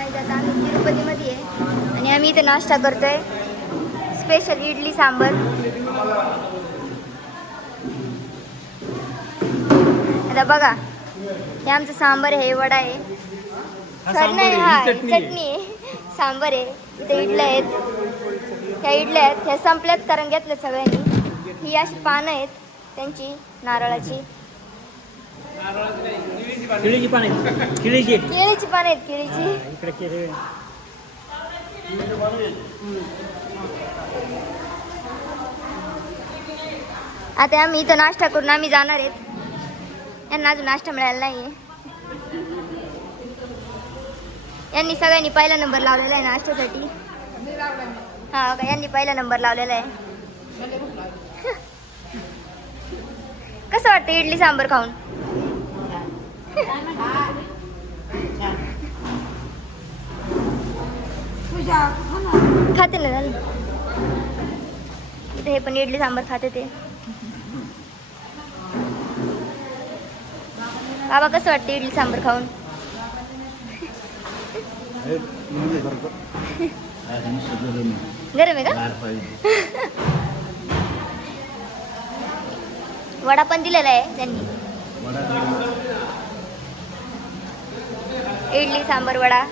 आता आम्ही तिरुपतीमध्ये आहे आणि आम्ही इथे नाश्ता करतोय. स्पेशल इडली सांबर. आता बघा हे आमचं सांबर आहे, वडा आहे, सर नाही हा चटणी आहे, सांबर आहे. इथे इडल्या आहेत, ह्या इडल्या आहेत, ह्या संपल्यात कारण घेतल्यात सगळ्यांनी. ही अशी पानं आहेत त्यांची नारळाची, केळीची पाने, केळीची पानं आहेत, केळीची. आता आम्ही इथं नाश्ता करून आम्ही जाणार आहेत. यांना अजून नाश्ता मिळाला नाहीये. यांनी सगळ्यांनी पहिला नंबर लावलेला आहे नाश्त्यासाठी. हा का, यांनी पहिला नंबर लावलेला आहे. कसं वाटतं इडली सांबर खाऊन? खाते ना झालं. इथे हे पण इडली सांबर खाते ते. बाबा कसं वाटतं इडली सांबर खाऊन? गरम आहे का? वडा पण दिलेला आहे त्यांनी. इडली सांबर वडा.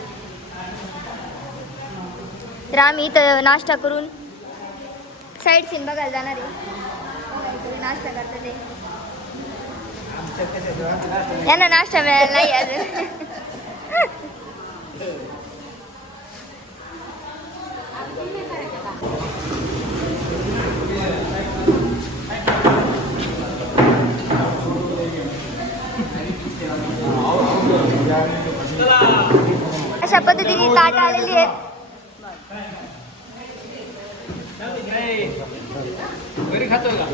तर आम्ही इथं नाश्ता करून साईड सीन बघायला जाणार आहे. नाश्ता करतात ते. यांना नाश्ता मिळाला नाही अजून. अशा पद्धतीने ताट आलेली आहेत. घरी खातोय का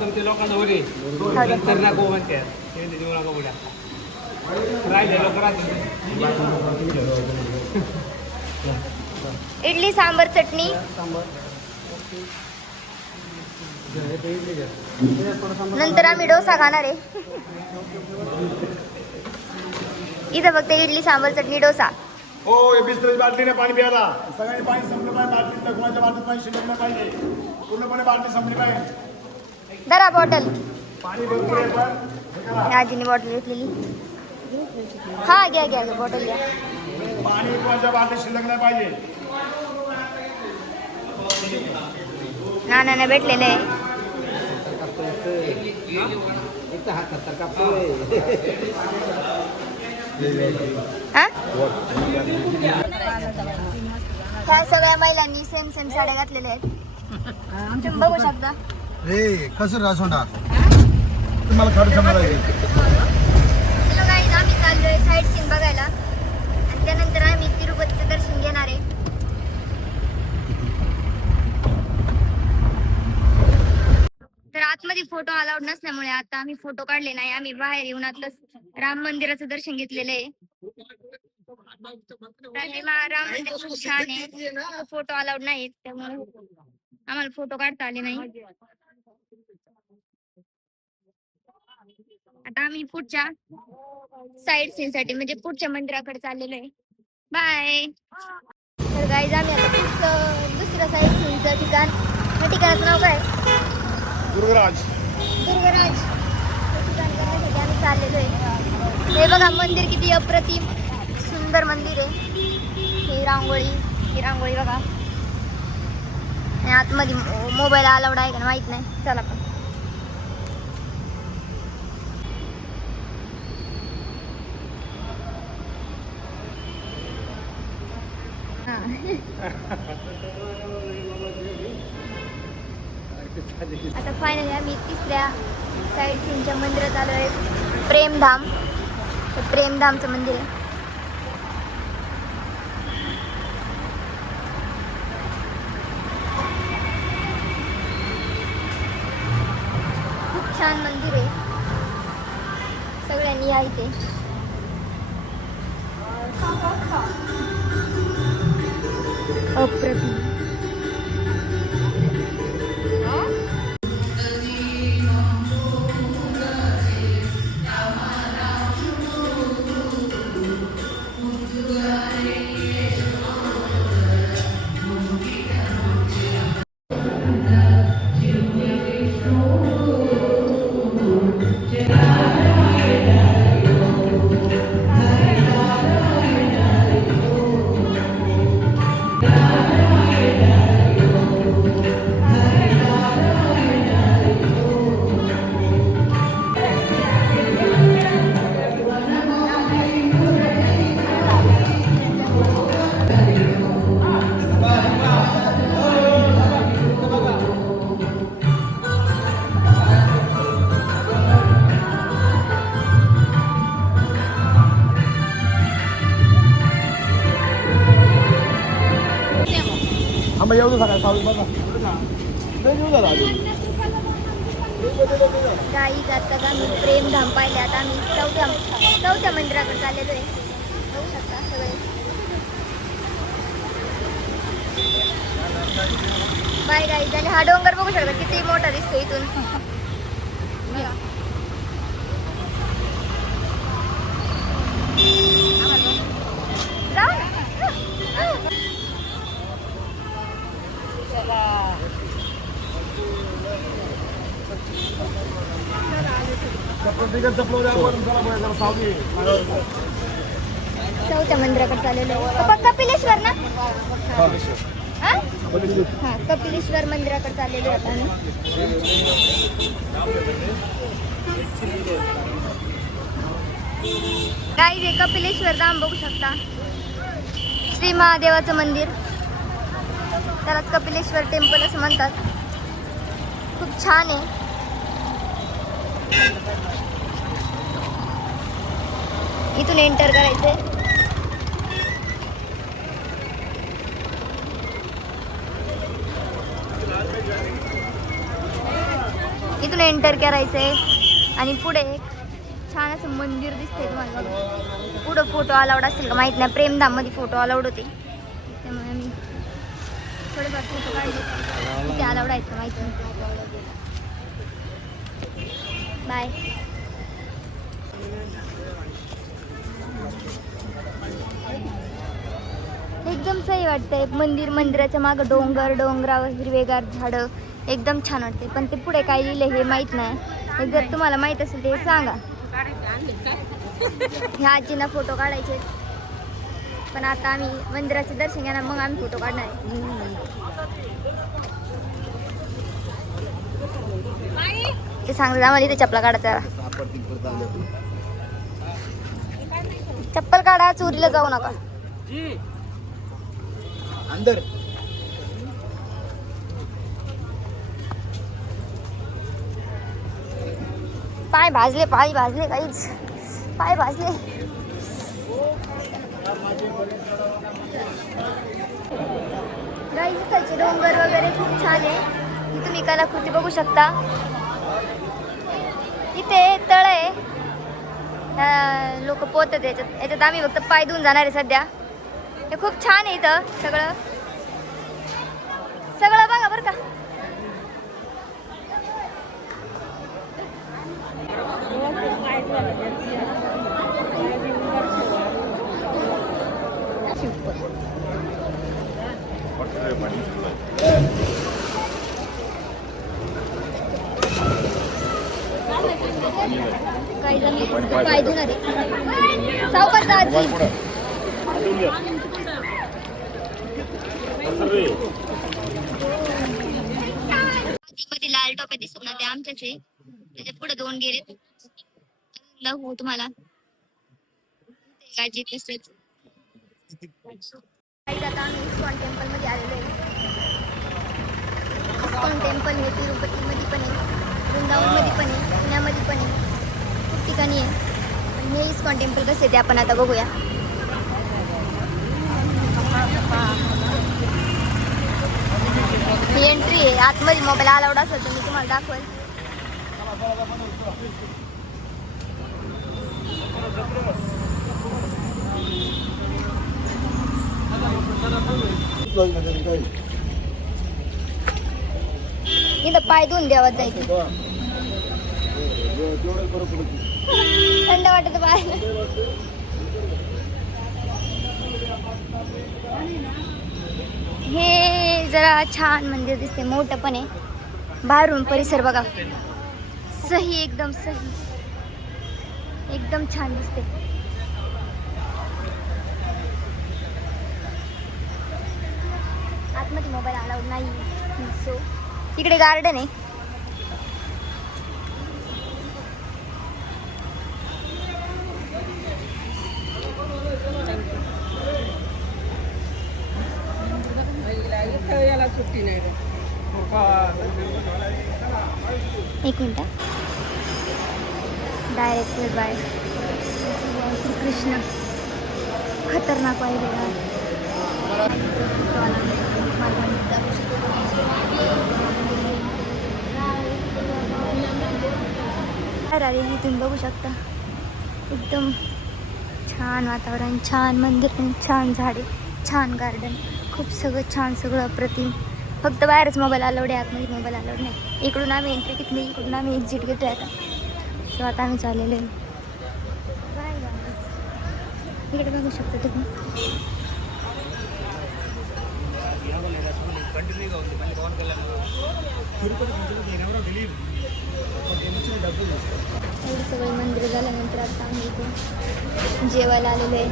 तुमच्या लोकांना वरी नंतर नको म्हणते देऊ नका उड्या राहिले लोक. इडली सांबर चटणी. नंतर आम्ही डोसा खाणार आहे. इथं फक्त इडली सांबर चटणी डोसा. हो, हे बिस्तर बाटलीने पाणी प्यायला. सगळ्यांनी पाणी संपलं पाहिजे. बाटलीतलं कोणाच्या बाटलीत पाणी शिल्लक नाही पाहिजे. पूर्णपणे बाटली संपली पाहिजे. धरा बॉटल. पाणी भरपूर आहे पण आजीने बॉटल घेतलेली. हा घ्या घ्या बॉटल घ्या. पाणी कोणाच्या बाटलीत शिल्लक नाही पाहिजे. नाना भेटलेलं आहे. हा ह्या सगळ्या महिलांनी सेम सेम साड्या घातलेल्या आहेत. तुम्ही बघू शकता. रे कसं रासोंडा तुम्हाला खरं समजायला लागेल. चलो गाईज, आम्ही चाललोय साईड सीन बघायला आणि त्यानंतर आम्ही तिरुपतीचं दर्शन घेणार आहे. तर आतमध्ये फोटो अलाउड नसल्यामुळे आता आम्ही फोटो काढले नाही. आम्ही बाहेर येऊन आतलंच राम मंदिराचं दर्शन घेतलेलं आहे. राम मंदिर खूप छान आहे. फोटो अलाउड नाहीत त्यामुळे आम्हाला फोटो काढता आले नाही. आता आम्ही पुढच्या साईड सीन साठी म्हणजे पुढच्या मंदिराकडे चाललेलो आहे. बाय. तर गाईज आम्ही आता पुढचं दुसरं साईड सीनचं ठिकाण. या ठिकाणाचं नाव काय? दुर्गराज. दुर्गराज ठिकाण करण्यासाठी आम्ही चाललेलो आहे. हे बघा मंदिर किती अप्रतिम सुंदर मंदिर आहे. ही रांगोळी बघा. आणि आतमध्ये मोबाईल अलाउड आहे का माहित नाही. चला पण आता फायनली आम्ही तिसऱ्या साईड सीनच्या मंदिरात आलो आहे. प्रेमधाम. हे प्रेमधामचं मंदिर आहे. खूप छान मंदिर आहे. सगळ्यांनी या इथे. अप्रतिम. मग येऊ दे सकाळी 6 बघा नाही येऊ दादा गाईज आता आम्ही प्रेमधाम पाहिले. आता आम्ही चौथ्या मंदिराकडे चाललेलो आहे. बघू शकता सगळे. Bye guys. आणि हा डोंगर बघू शकता किती मोठा दिसतो इथून. जाऊ ना. चौथ्या मंदिराकडे चाललेलो आहे. कपिलेश्वर ना. हा कपिलेश्वर मंदिराकडे चाललेलो आता आम्ही. काही हे कपिलेश्वर धाम बघू शकता. श्री महादेवाचं मंदिर. त्यालाच कपिलेश्वर टेम्पल असं म्हणतात. खूप छान आहे. इथून एंटर करायचंय. इथून एंटर करायचंय आणि पुढे एक छान असं मंदिर दिसतंय तुम्हाला. पुढं फोटो अलाउड असेल का माहित नाही. प्रेमधाम मध्ये फोटो अलाउड होते त्यामुळे आम्ही थोडेफार फोटो काढले. ते अलाउड आहेत का माहित नाही. बाय. एकदम सही वाटतंय. मंदिराच्या मागं डोंगरावर हिरवेगार झाडं. एकदम छान वाटते. पण ते पुढे काय लिहिलं हे माहित नाही. हे जर तुम्हाला माहित असेल ते सांगा. ह्या आजींना फोटो काढायचे पण आता आम्ही मंदिराचे दर्शन घेणार मग आम्ही फोटो काढणार आहे. ते सांगतात आम्हाला इथे चपला काढायचा. चप्पल काढा. चोरीला जाऊ नका. अंदर पाय भाजले काहीच. पाय भाजले. गाईज खालचे डोंगर वगैरे खूप छान आहे. तुम्ही कलाकृती बघू शकता. इथे तळ आहे. लोक पोहतात याच्यात आम्ही फक्त पाय धुवून जाणार आहे सध्या. हे खूप छान आहे इथं सगळं बघा बरं का. काही जण पाय धुणार आहे. सावकाश दाजी. मध्ये लाल टोप्या दिसत ना ते आमच्याच आहे. त्याच्या पुढे 2 गेले दाखवू तुम्हाला. काळजी कसं. आता आम्ही इस्कॉन टेम्पल मध्ये आलेलो आहे. इस्कॉन टेम्पल हे तिरुपती मध्ये पण आहे. वृंदावन मध्ये पण आहे. पुण्यामध्ये पण आहे. खूप ठिकाणी आहे. आणि हे इस्कॉन टेम्पल कसे ते आपण आता बघूया. ही एंट्री आहे. आतमध्ये मोबाईल अलाउड असेल तर मी तुम्हाला दाखवेल. इथं पाय धुवून देवात जायचं. थंड वाटत पाय. हे जरा छान मंदिर दिसते. मोठं पण आहे. बाहेरून परिसर बघा. सही एकदम सही. एकदम छान दिसते. आतमध्ये मोबाईल अलाउड नाही. सो इकडे गार्डन आहे. एक मिनिट. Directed by Shrikrishna. खतरनाक आहे. दाखवू शकतो. बाहेर आलेली तुम्ही बघू शकता. एकदम छान वातावरण, छान मंदिर, छान झाडे, छान गार्डन, खूप सगळं छान, सगळं अप्रतिम. फक्त बाहेरच मोबाईल अलाउड आहे, आतमध्ये मोबाईल अलाउड नाही. इकडून आम्ही एंट्री घेतली, इकडून आम्ही एक्झिट घेतो आता. सो आता आम्ही चाललेलो आहे. इकडे बघू शकता तुम्ही. एवढी सगळी मंदिर झाल्यानंतर आता आम्ही इथे जेवायला आलेलो आहे.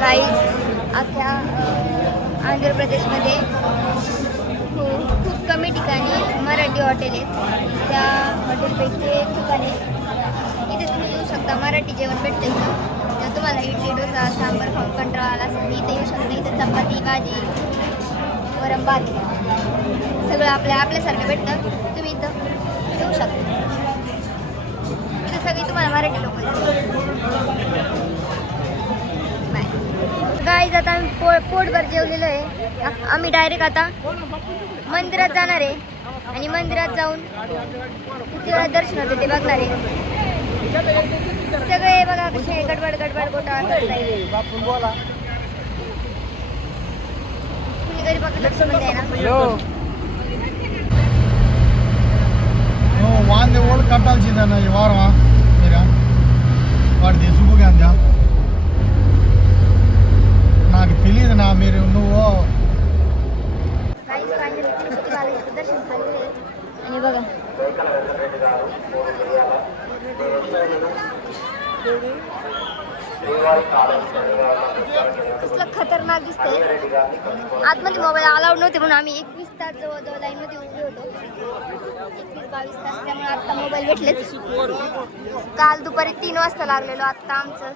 गाईज अख्ख्या आंध्र प्रदेशमध्ये खूप कमी ठिकाणी मराठी हॉटेल आहेत. त्या हॉटेलपैकी एक ठिकाण आहे इथे तुम्ही येऊ शकता. मराठी जेवण भेटतं इथं. तर तुम्हाला इडली, डोसा, सांबार खाऊन कंटाळा आला असेल इथे येऊ शकता. इथं चपाती, भाजी, वरण भात सगळं आपल्यासारखं भेटतं. तुम्ही इथं येऊ शकता. इथं सगळी तुम्हाला मराठी लोक गाईज आता आम्ही पोटभर जेवलेलो आहे. आम्ही डायरेक्ट आता मंदिरात जाणार आहे आणि मंदिरात जाऊन किती वेळा दर्शन होते ते बघणार आहे. सगळे बघा कसे गडबड गोटा करताय. तुम्ही घरी बघा दर्शन मध्ये आहे ना. వాంది ఓడి కట్టాల్సిందన్న ఈ వారం మీరా వాడు తీసుకుపోగా నాకు తెలియదు నా మీరు నువ్వు दर्शन झालेलं आहे आणि बघा कसलं खतरनाक दिसतंय. आतमध्ये मोबाईल अलाउड नव्हते म्हणून आम्ही 21 तास जवळजवळ लाईनमध्ये उभे होतो. 21-22 तास. त्यामुळे आत्ता मोबाईल भेटलेच. काल दुपारी 3 वाजता लागलेलो. आत्ता आमचं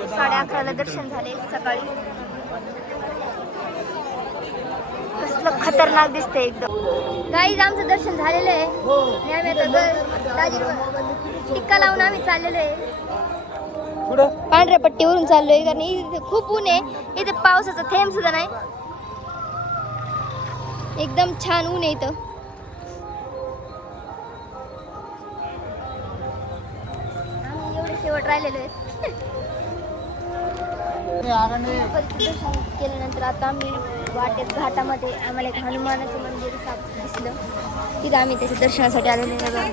11:30ला दर्शन झाले सकाळी. कसलं खतरनाक दिसतंय एकदम. गाईज आमचं दर्शन झालेलं आहे आणि आम्ही आता टिक्का लावून आम्ही चाललेलो आहे. पांढऱ्या पट्टीवरून चाललोय कारण इथे खूप ऊन आहे. इथे पावसाचा थेंब सुद्धा नाही. एकदम छान ऊन आहे इथं. आम्ही एवढे शेवट राहिलेलो आहे. दर्शन केल्यानंतर आता आम्ही वाटेत घाटामध्ये आम्हाला एक हनुमानाचं मंदिर दिसलं. तिथं आम्ही त्याच्या दर्शनासाठी आलेलो आहे.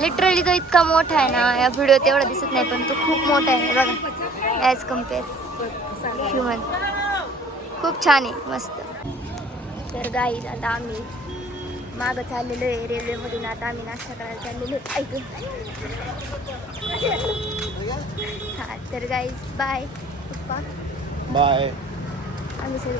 लिटरली तो इतका मोठा आहे ना, या व्हिडिओत एवढा दिसत नाही पण तो खूप मोठा आहे बघा ॲज कम्पेअर ह्युमन. खूप छान आहे, मस्त. तर गाईज आता आम्ही मागं चाललेलो आहे रेल्वेमधून. आता आम्ही नाश्ता करायला चाललेलो आहे ऐकून. हां तर गाईज बाय पप्पा बाय. आम्ही सगळे